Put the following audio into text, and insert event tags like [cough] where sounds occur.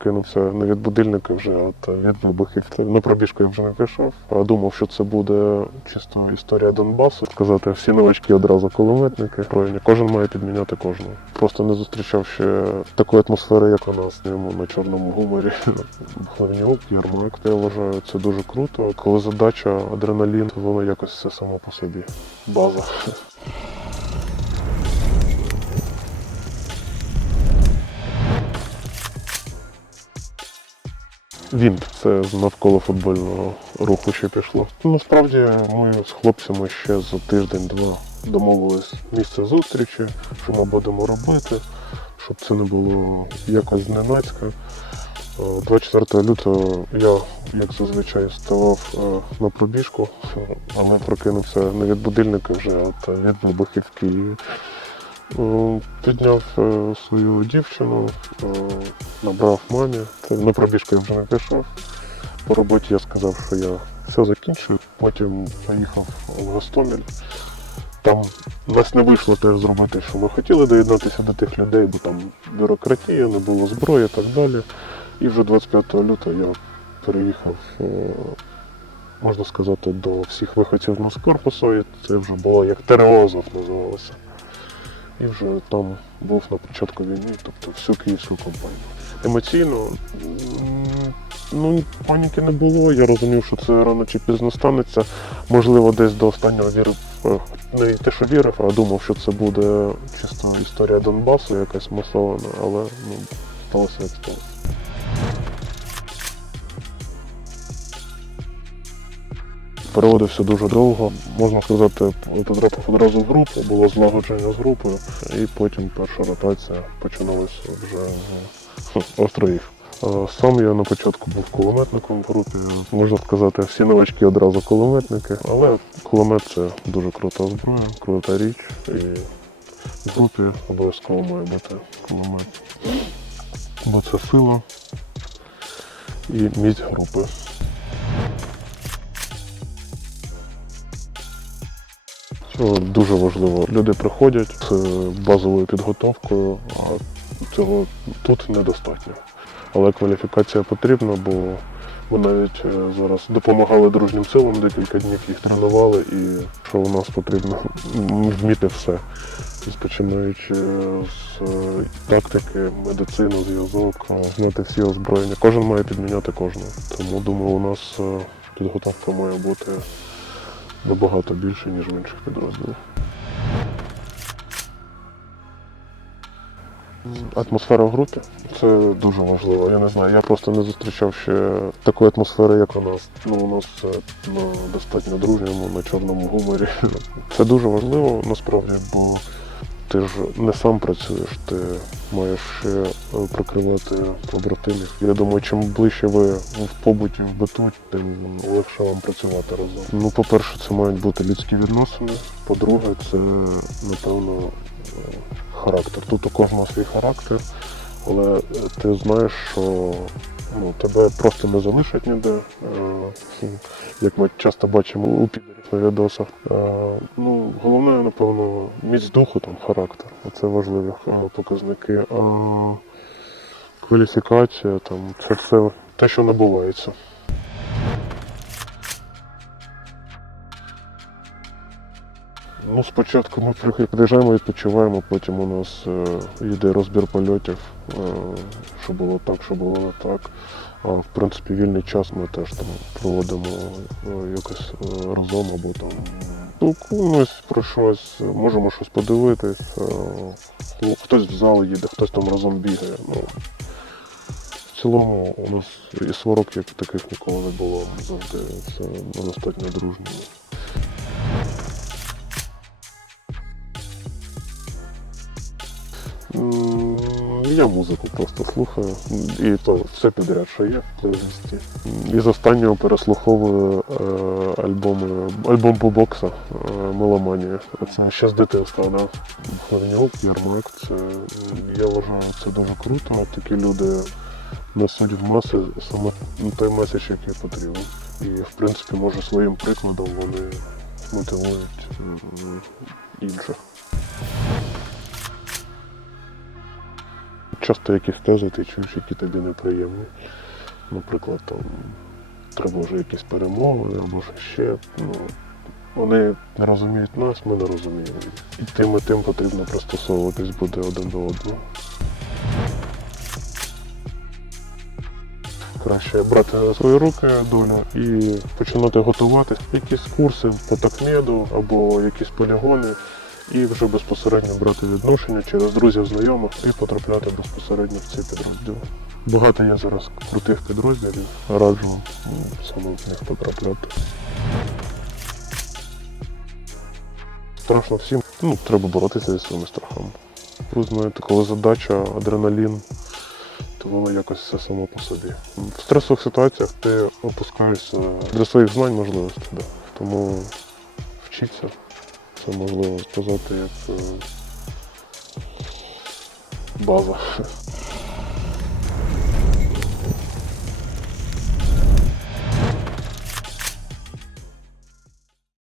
прокинувся не від будильника вже, от від вибухів. На пробіжку я вже не пішов. А думав, що це буде чисто історія Донбасу. Сказати, всі новачки одразу кулеметники. Правильно, кожен має підміняти кожного. Просто не зустрічав ще такої атмосфери, як у нас йому на чорному гуморі. [laughs] Хлевнюк, Єрмак. Я вважаю, це дуже круто. Коли задача, адреналін, то воно якось все само по собі. База. Вінт це навколо футбольного руху ще пішло. Ну, Насправді ми з хлопцями ще за тиждень-два домовились місце зустрічі, що ми будемо робити, щоб це не було якось зненацька. Е, 24 лютого я, як зазвичай, вставав е, на пробіжку, але прокинувся не від будильника вже, а від вибухів. Е, Підняв е, свою дівчину, е, набрав мамі. На пробіжку я вже не пішов. По роботі я сказав, що я все закінчую. Потім поїхав в Гостомель. Там нас не вийшло теж зробити, що ми хотіли доєднатися до тих людей, бо там бюрократія, не було зброї і так далі. І вже 25 лютого я переїхав, можна сказати, до всіх виходців з корпусу. І це вже було як ТРО називалося. І вже там був на початку війни, тобто всю київську компанію. Емоційно ну, паніки не було. Я розумів, що це рано чи пізно станеться. Можливо, десь до останнього вірив, е, не те, що вірив, а думав, що це буде чисто історія Донбасу, якась масована, але ну, сталося як сталося. Переводився дуже довго. Можна сказати, потрапив одразу в групу, було злагодження з групою, і потім перша ротація починалася вже з островів. Е, Сам я на початку був кулеметником в групі. Можна сказати, всі новачки одразу кулеметники, але кулемет це дуже крута зброя, крута річ. І в групі обов'язково має бути кулемет. Бо це сила і міць групи. Дуже важливо. Люди приходять з базовою підготовкою, а цього тут недостатньо. Але кваліфікація потрібна, бо ми навіть е, зараз допомагали дружнім силам декілька днів, їх тренували, і що у нас потрібно [laughs] вміти все. Починаючи з е, тактики, медицини, зв'язок, е, знати всі озброєння. Кожен має підміняти кожного. Тому думаю, у нас е, підготовка має бути набагато більше, ніж в інших підрозділах. Атмосфера в групі це дуже важливо. Я не знаю, я просто не зустрічав ще такої атмосфери, як у нас. Ну, у нас це на достатньо дружньому, на чорному гуморі. Це дуже важливо насправді, бо ти ж не сам працюєш, ти маєш ще е, прикривати побратимів. Я думаю, чим ближче ви в побуті в биту, тим легше вам працювати разом. Ну, по-перше, це мають бути людські відносини. По-друге, це напевно е, характер. Тут у кожного свій характер, але е, ти знаєш, що ну, тебе просто не залишать ніде. Як ми часто бачимо у підерів на відосах. Ну, напевно, міць духу, там, характер. Це важливі показники. А кваліфікація, там, це все те, що набувається. Ну, спочатку ми приїжджаємо, відпочиваємо, потім у нас е, йде розбір польотів, е, що було так, що було не так. А в принципі вільний час ми теж там проводимо е, якось разом або там спілкуємось про щось, можемо щось подивитись. е, ну, хтось в зал їде, хтось там разом бігає. Ну, в цілому у нас і сварок як таких ніколи не було. Завжди це достатньо дружні. М, Я музику просто слухаю. І то все підряд, що є в плейлисті. Із останнього переслуховую е, альбоми, альбом Бубокса е, Меломанія. Це ще з дитинства, да? Хлевнюк, Єрмак. Це, я вважаю, це дуже круто. Такі люди несуть в маси саме той меседж, який потрібен. І в принципі, може своїм прикладом вони мотивують е, інших. Часто якісь тези ти чуєш, які тобі неприємні. Наприклад, там вже якісь перемови або що ще. Ну, вони не розуміють нас, ми не розуміємо. І тим і тим потрібно пристосовуватись буде один до одного. Краще брати на свої руки долю і починати готуватись. Якісь курси по такмеду або якісь полігони, і вже безпосередньо брати відношення через друзів, знайомих і потрапляти безпосередньо в ці підрозділи. Багато є зараз крутих підрозділів. Раджу м, саме в них потрапляти. Страшно всім. Ну, треба боротися зі своїми страхами. Ви знаєте, коли задача, адреналін, то воно якось все само по собі. В стресових ситуаціях ти опускаєшся для своїх знань можливостей. Да. Тому вчіться. Це можливо сказати як е, база.